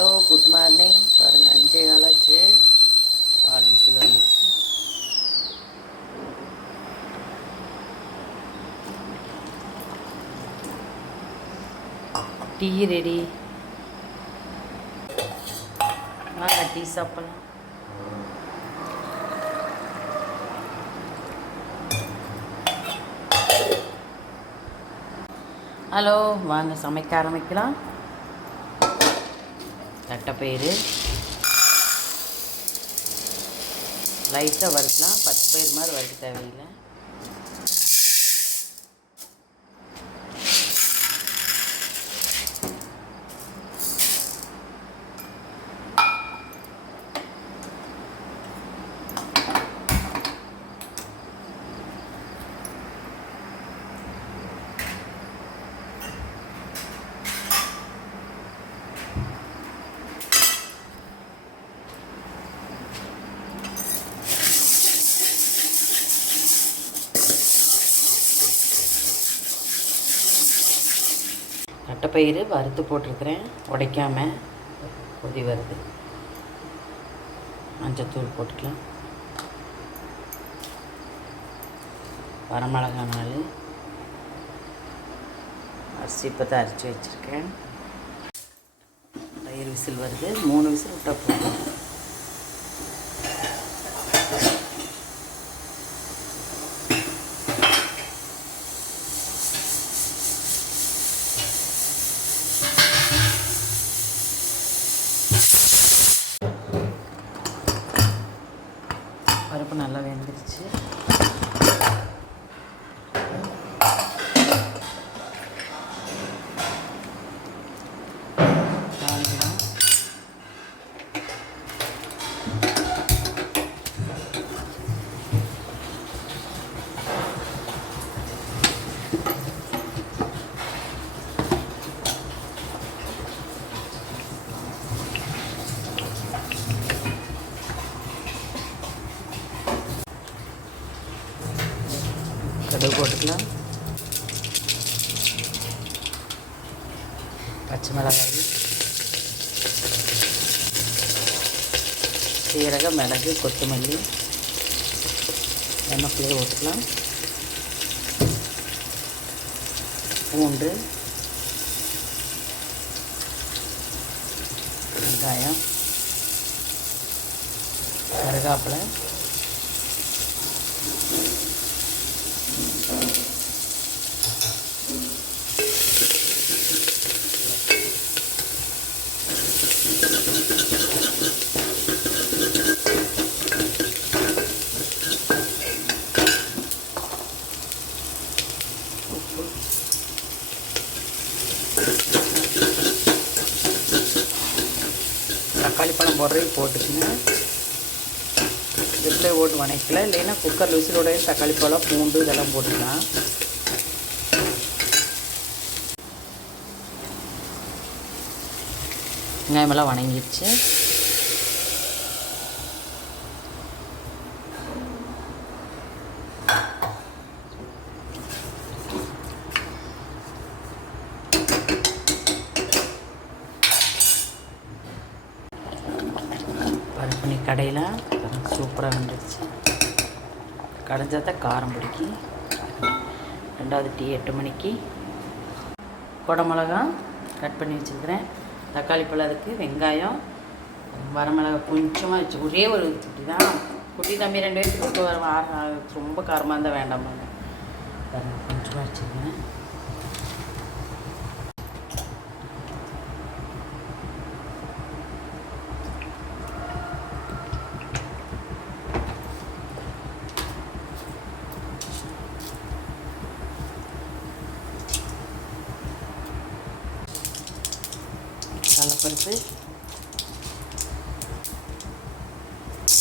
Hello good morning பாருங்கள் அஞ்சே காலாச்சு. பால் விசில் வந்துச்சு. Tea ready. வாங்க டீ சாப்பிடலாம். ஹலோ வாங்க சமைக்க ஆரம்பிக்கலாம். தட்டைப்பயிறு லைட்டாக வறுக்கலாம் பத்து பயிர் மாதிரி வறுக்க தேவையில்லை. தட்டைப்பயிறு வறுத்து போட்டிருக்கிறேன். உடைக்காமல் கொதி வருது. மஞ்சத்தூள் போட்டுக்கலாம். வரமிளகா நாள் அரிசி இப்போ தான் அரிச்சு வச்சுருக்கேன். பயிர் விசில் வருது. மூணு விசில் விட்டால் போதும். கடுகு பச்சை மிளகாய் சீரகம் மிளகு கொத்தமல்லி எண்ணெய்க்குள்ளே ஊற்றலாம் பூண்டு வெங்காயம் கருகாப்பிலை உப்பு தக்காளி பழம் போடுறது போட்டுக்குங்க இதுலேயே ஓட்டு வணக்கல இல்லைன்னா குக்கர் விசிலோடய தக்காளி பழம் பூண்டு இதெல்லாம் போட்டுக்கலாம். வெங்காயமெல்லாம் வணங்கிடுச்சு. கடையில். சூப்பராக வந்துடுச்சு கடைஞ்சா தான் காரம் பிடிக்கும். ரெண்டாவது டீ எட்டு மணிக்கு. குடமிளகா கட் பண்ணி வச்சுருக்கிறேன். தக்காளி பழம் அதுக்கு வெங்காயம் வரமிளகா கொஞ்சமாக வச்சு ஒரே ஒரு குட்டி தான் குட்டி தம்பி ரெண்டு பேருக்கு ரொம்ப காரமாக இருந்தால் வேண்டாம் கொஞ்சமாக வச்சுருக்கேன் கடலப்பருப்பு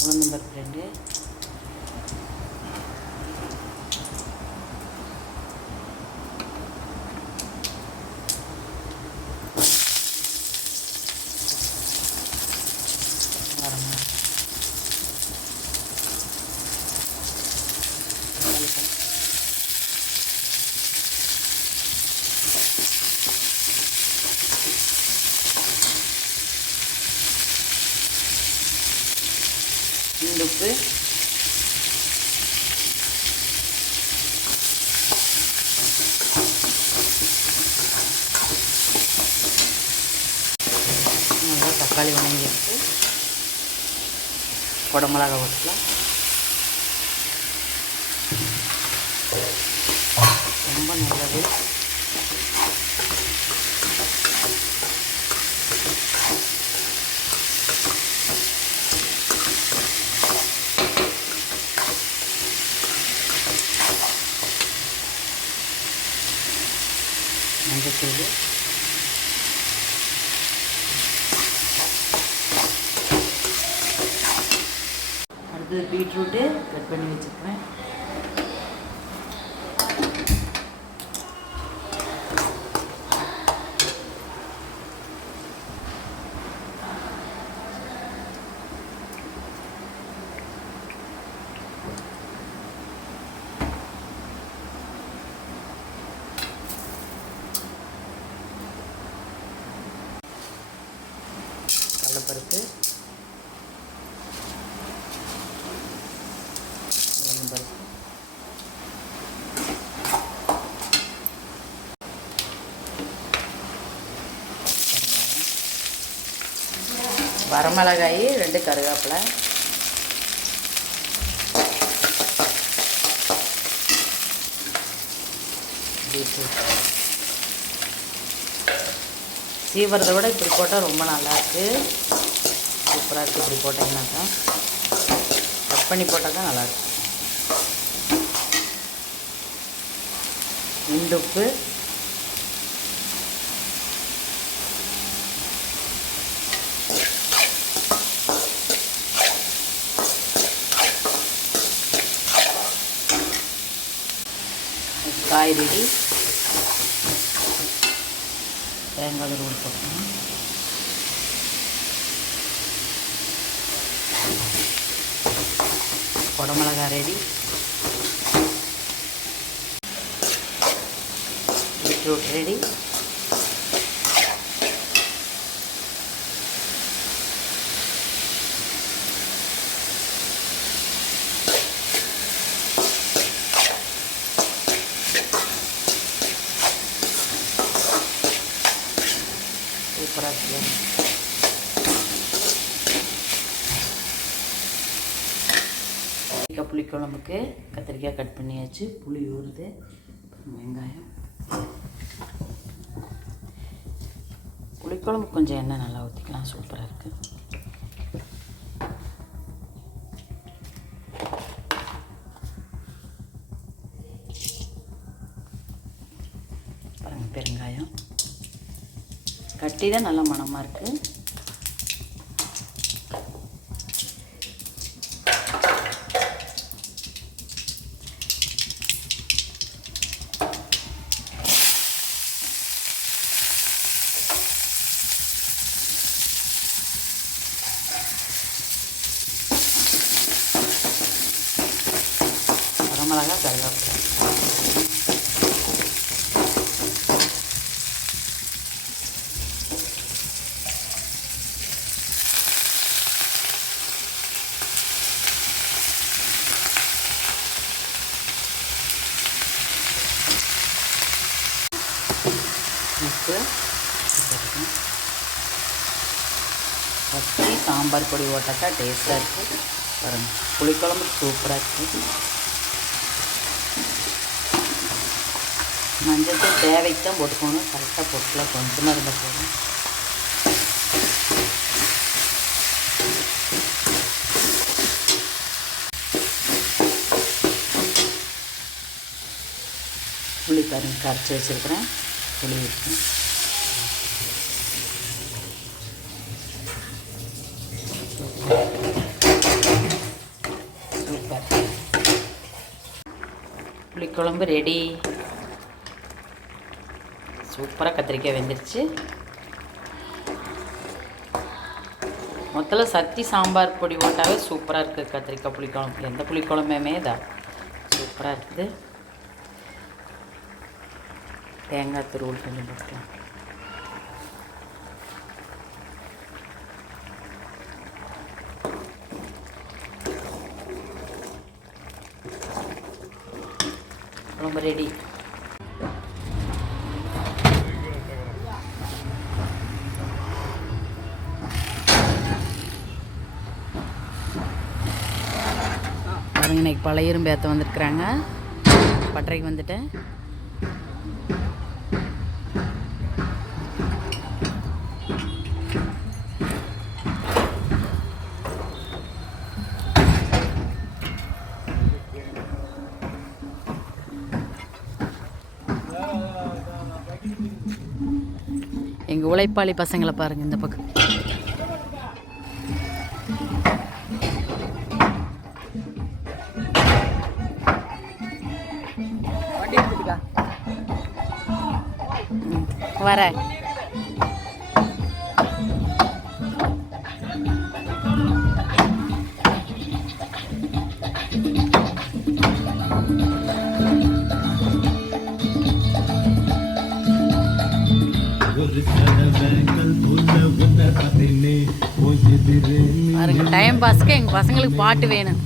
உளுந்தம்பருப்பு ரெண்டு வரமிளகா. தக்காளி பழம். இந்துப்பு நல்லா தக்காளி வணங்கி எடுத்து குடமிளகா ஊற்றலாம் ரொம்ப நல்லது மஞ்சத்தூள் அடுத்தது பீட்ரூட்டு கட் பண்ணி வச்சுருப்பேன் கடலப்பருப்பு பருப்பு வரமிளகாய் ரெண்டு கருவேப்பிலை. சீவரத்தை விட இப்படி போட்டால் ரொம்ப நல்லாயிருக்கு சூப்பராக இருக்குது இப்படி போட்டிங்கனாக்கா கட் பண்ணி போட்டால் தான் நல்லாயிருக்கும் இந்துப்பு காய் ரெடி தேங்காய் ரோல் போட்டோம் குடமிளகா ரெடி பீட்ரூட் ரெடி சூப்பராக இருக்குது கத்திரிக்காய் புளிக்குழம்புக்கு கத்திரிக்காய் கட் பண்ணியாச்சு. புளி ஊறுது. வெங்காயம். புளிக்குழம்பு கொஞ்சம் எண்ணெய் நல்லா ஊற்றிக்கலாம் சூப்பராக இருக்குது பாருங்கள் பெருங்காயம் கட்டி தான் நல்லா மணமாக இருக்குது வரமிளகா கருவேப்பிலை போட்டு போட்டுக்கணும். சாம்பார் பொடி போட்டாக்கா டேஸ்ட்டாக இருக்குது பாருங்கள் புளிக்குழம்பு சூப்பராக இருக்குது மஞ்சள் தூள் தேவைக்கு தான் போட்டுக்கணும். கரெக்டாக போட்டுக்கலாம் கொஞ்சமாக இருந்தால் போதும். புளி பாருங்க கரைச்சி வச்சுருக்கிறேன். புளி இருக்கு. புளிக்குழம்பு ரெடி சூப்பராக கத்திரிக்காய் வெந்துருச்சு. மொத்தத்தில் சத்தி சாம்பார் பொடி போட்டாவே சூப்பராக இருக்குது கத்திரிக்காய் புளிக்குழம்பு. எந்த புளிக்குழம்புமே தான் சூப்பராக இருக்குது. தேங்காய் துருவல் கொஞ்சம் போட்டுக்கலாம். குழம்பு ரெடி பாருங்க இன்னைக்கு பழையரும் பேத்த வந்திருக்கிறாங்க. பட்டறைக்கு வந்துட்டேன். உழைப்பாளி பசங்களை பாருங்க இந்த பக்கம். வரேன். என் டைம் எங்கள் பசங்களுக்கு பாட்டு வேணும்.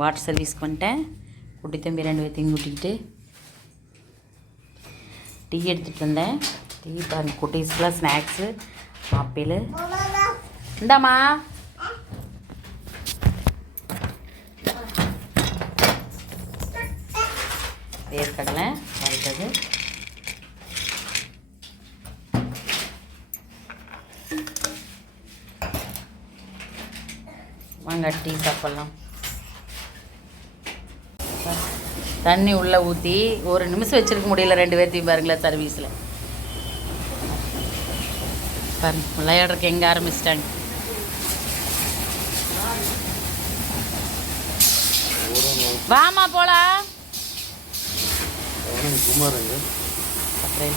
வாட்டர் சர்வீஸ் பண்ணிட்டேன் குட்டி தம்பி ரெண்டு பேர்த்தையும் கூட்டிக்கிட்டு டீ எடுத்துகிட்டு வந்தேன். டீ பாருங்க குட்டீஸ்க்குலாம் ஸ்நாக்ஸு ஆப்பிள் இந்தாம்மா. வேர்க்கடலை வறுத்தது வாங்க டீ சாப்பிட்லாம். தண்ணி உள்ளே ஊற்றி ஒரு நிமிஷம் வச்சிருக்க முடியல ரெண்டு பேர்த்தையும் பாருங்களேன் சர்வீஸில் பாருங்க விளையாடுறதுக்கு எங்கே ஆரம்பிச்சிட்டாங்க. வாமா போலாம். அப்புறம்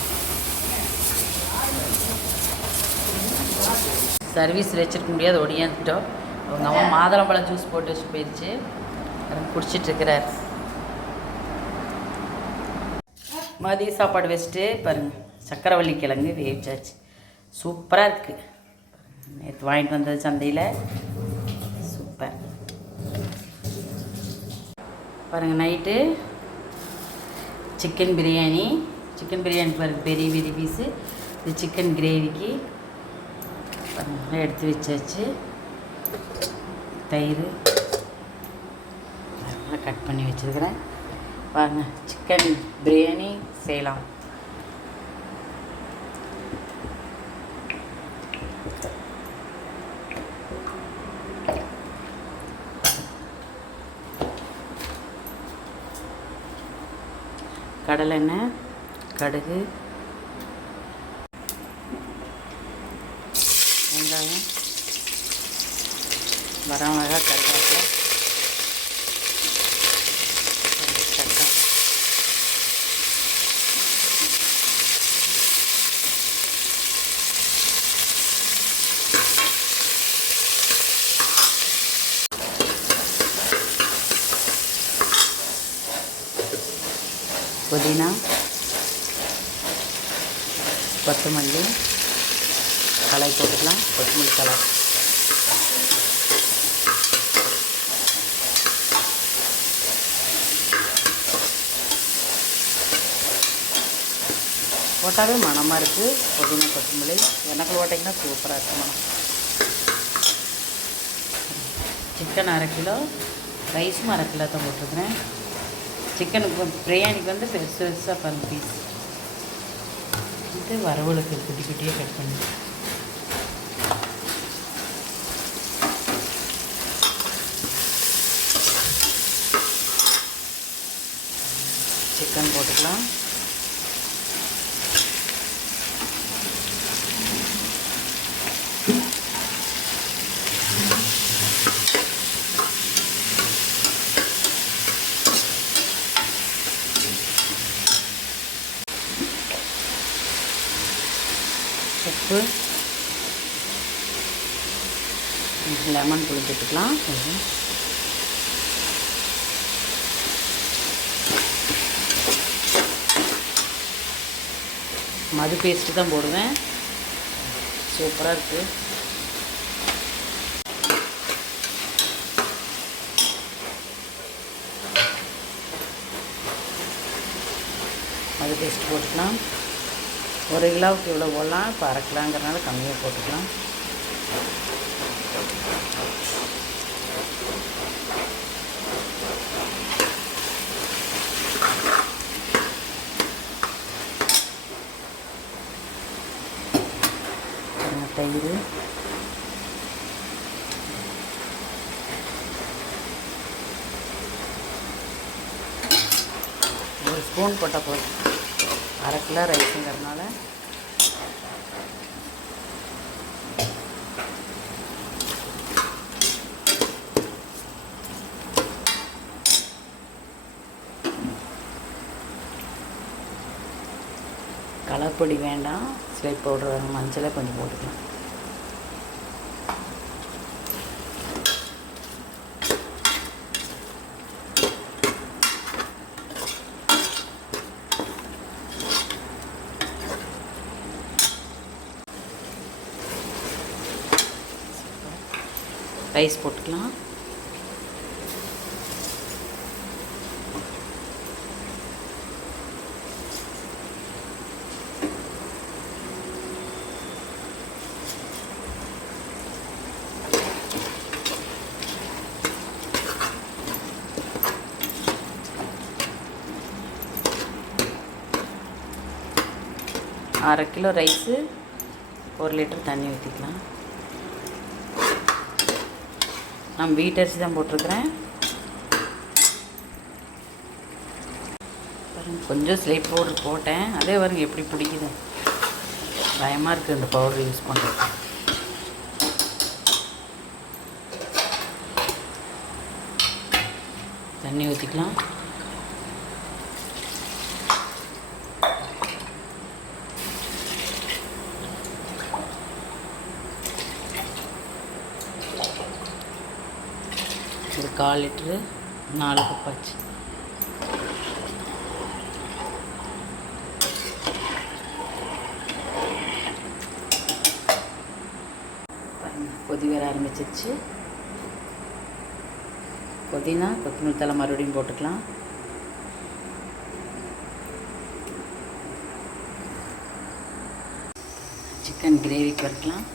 சர்வீஸ் வச்சிருக்க முடியாது ஒடியாந்துட்டோம். அவங்க அம்மா மாதுளம்பழம் ஜூஸ் போட்டு வச்சு போயிடுச்சு குடிச்சிட்டு இருக்கிறார் மதிய சாப்பாடு வச்சுட்டு பாருங்க சக்கரவள்ளி கிழங்கு வேவிச்சாச்சு. சூப்பராக இருக்குது நேற்று வாங்கிட்டு வந்தது சந்தையில். சூப்பர். பாருங்கள் night chicken biryani chicken biryani பாருங்கள் பெரிய பெரிய பீஸு இது சிக்கன் கிரேவிக்கு எடுத்து வச்சாச்சு. தயிர். நல்லா கட் பண்ணி வச்சுருக்கிறேன். பாருங்கள் சிக்கன் பிரியாணி செய்யலாம். கடலெண்ணெய் கடுகு வெங்காயம் வரமிளகா கருவேப்பிலை தக்காளி புதினா கொத்தமல்லி களை போட்டுக்கலாம் கொத்தமல்லி களை போட்டாவே மணமாக இருக்குது புதினா கொத்தமல்லி எனக்கு ஓட்டிங்கன்னா சூப்பராக இருக்குது மனம் சிக்கன் அரை கிலோ ரைஸும் அரை கிலோ தான் போட்டிருக்கிறேன் சிக்கனுக்கு பிரியாணிக்கு வந்து பெருசு பெருசாக பண்ண பீஸ் இது வரவளுக்கு குட்டி குட்டியாக கட் பண்ணி. சிக்கன் போட்டுக்கலாம். உப்பு லெமன் புளிஞ்சிட்டுக்கலாம் கொஞ்சம் மது பேஸ்ட்டு தான் போடுவேன். சூப்பராக இருக்குது மது பேஸ்ட் போட்டுக்கலாம். ஒரு கிலோவுக்கு இவ்வளோ போடலாம். இப்போ அரை கிலோங்கிறனால கம்மியாக போட்டுக்கலாம். தயிர். ஒரு ஸ்பூன் போட்டால் போதும். அரை கிலோ ரைஸுங்கிறதுனால. கலர் பொடி வேண்டாம். ஸ்லைட் பவுடர் மஞ்சளை கொஞ்சம் போட்டுக்கலாம். ரைஸ் போட்டுக்கலாம். அரை கிலோ ரைஸு ஒரு லிட்டர் தண்ணி ஊற்றிக்கலாம் நான் வீட்டரிசி தான் போட்டிருக்கிறேன். பாருங்க கொஞ்சம் ஸ்லைப் பவுடர் போட்டேன். அதே பாருங்க எப்படி பிடிக்குது. பயமாக இருக்குது இந்த பவுடர் யூஸ் பண்ணுறது தண்ணி ஊற்றிக்கலாம் ஒரு கால் லிட்ரு நாலு கப்பாச்சு கொதி வர ஆரம்பிச்சிருச்சு. புதினா கொத்தமல்லி தலை மறுபடியும் போட்டுக்கலாம். சிக்கன் கிரேவிக்கு வறுக்கலாம்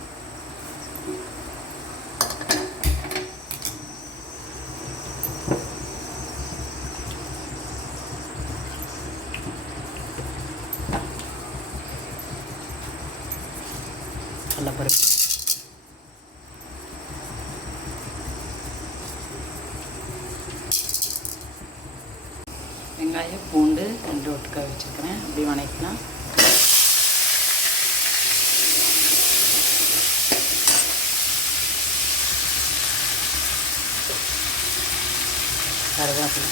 கடலப்பருப்பு வெங்காயம் பூண்டு ரெண்டு ஒட்டுக்காய் வச்சுருக்கிறேன் அப்படி வணக்கலாம் கருவேப்பிலை.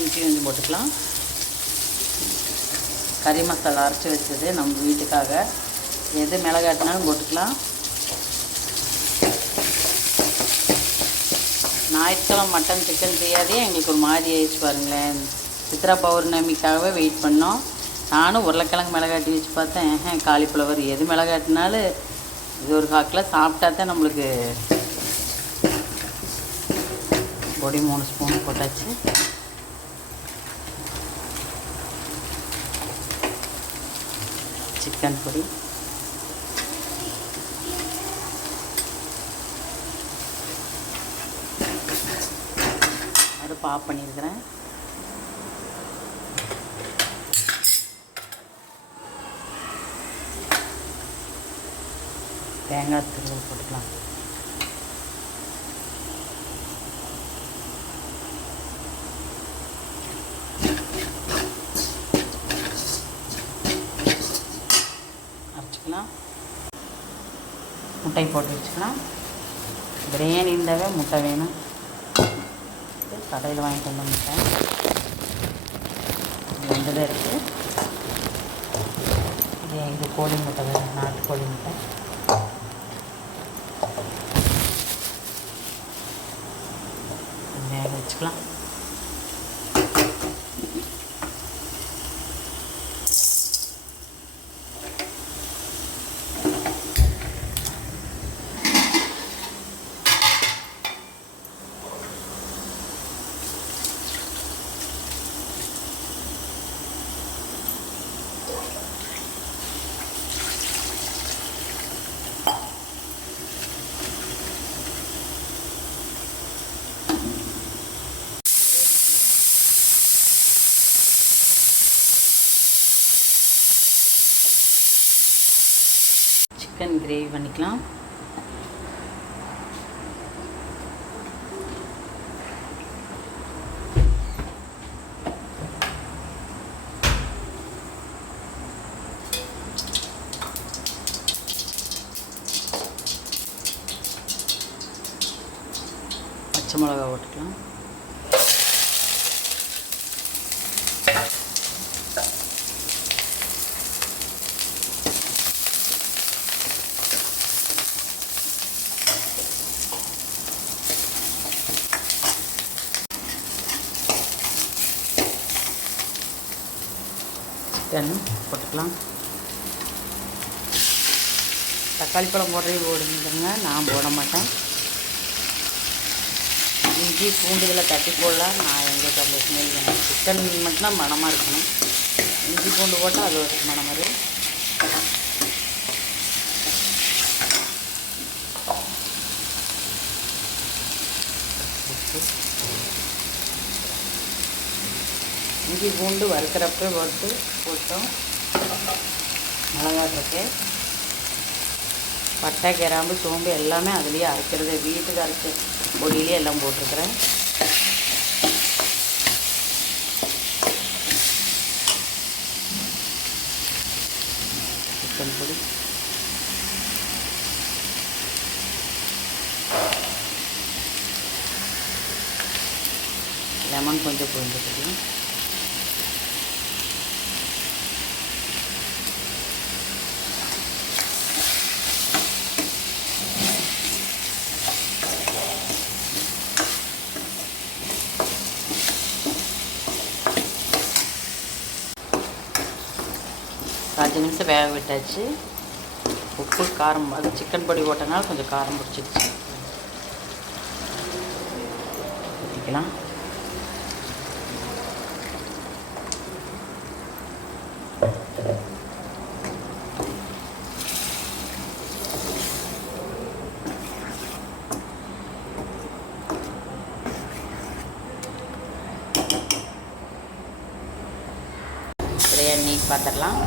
இஞ்சி கொஞ்சம் போட்டுக்கலாம். கறி மசாலா அரைச்சி வச்சது நம்ம வீட்டுக்காக. எது மிளகாட்டினாலும் போட்டுக்கலாம். ஞாயிற்றுக்கிழமை மட்டன் சிக்கன் தெரியாதே எங்களுக்கு ஒரு மாதிரி ஆயிடுச்சு பாருங்களேன். சித்ரா பௌர்ணமிக்காகவே வெயிட் பண்ணோம். நானும் உருளைக்கிழங்கு மிளகாட்டி வச்சு பார்த்தேன். காலிஃப்ளவர் எது மிளகாட்டினாலும் இது ஒரு காக்கில் சாப்பிட்டா தான் நம்மளுக்கு பொடி மூணு ஸ்பூன் போட்டாச்சு. சிக்கன் பொடி. அடுப்பு ஆஃப் பண்ணியிருக்கிறேன். தேங்காய் துருவல் போட்டுக்கலாம். அரைச்சிக்கலாம். முட்டை போட்டு வச்சுக்கலாம். பிரியாணி இருந்தாவே முட்டை வேணும். கடையில் வாங்கிட்டு வந்த முட்டை. இது ரெண்டு இருக்குது இது இது கோழி முட்டை வேணும். நாட்டு கோழி முட்டை. வச்சுக்கலாம் சிக்கன் கிரேவி பண்ணிக்கலாம் பச்சை மிளகா போட்டுக்கலாம் சிக்கன் போட்டுக்கலாம். தக்காளி பழம் போடுறது போடுங்க நான் போட மாட்டேன். இஞ்சி பூண்டு இதில் தட்டி போடலாம். நான் எங்களுக்கு அந்த ஸ்மெல் வேணும். சிக்கன் மட்டும்தான் மணமாக இருக்கணும். இஞ்சி பூண்டு போட்டால் அது ஒரு மணம் மாதிரி உப்பு. இஞ்சி பூண்டு வறுக்கிறப்ப வறுத்து போட்டோம். மிளகாட்டுருக்கு பட்டை கிராம்பு சோம்பு எல்லாமே அதுலேயே அரைக்கிறது. வீட்டுக்கு அரைச்ச பொடியிலே எல்லாம் போட்டிருக்கிறேன். சிக்கன் பொடி. லெமன் கொஞ்சம் புரிஞ்சுக்கிட்டேன் அஞ்சு நிமிஷம் வேக விட்டாச்சு. உப்பு காரம் அது சிக்கன் பொடி போட்டனால கொஞ்சம் காரம் பிடிச்சிருச்சு. ஊற்றிக்கலாம் பிரியாணி பார்த்துடலாம்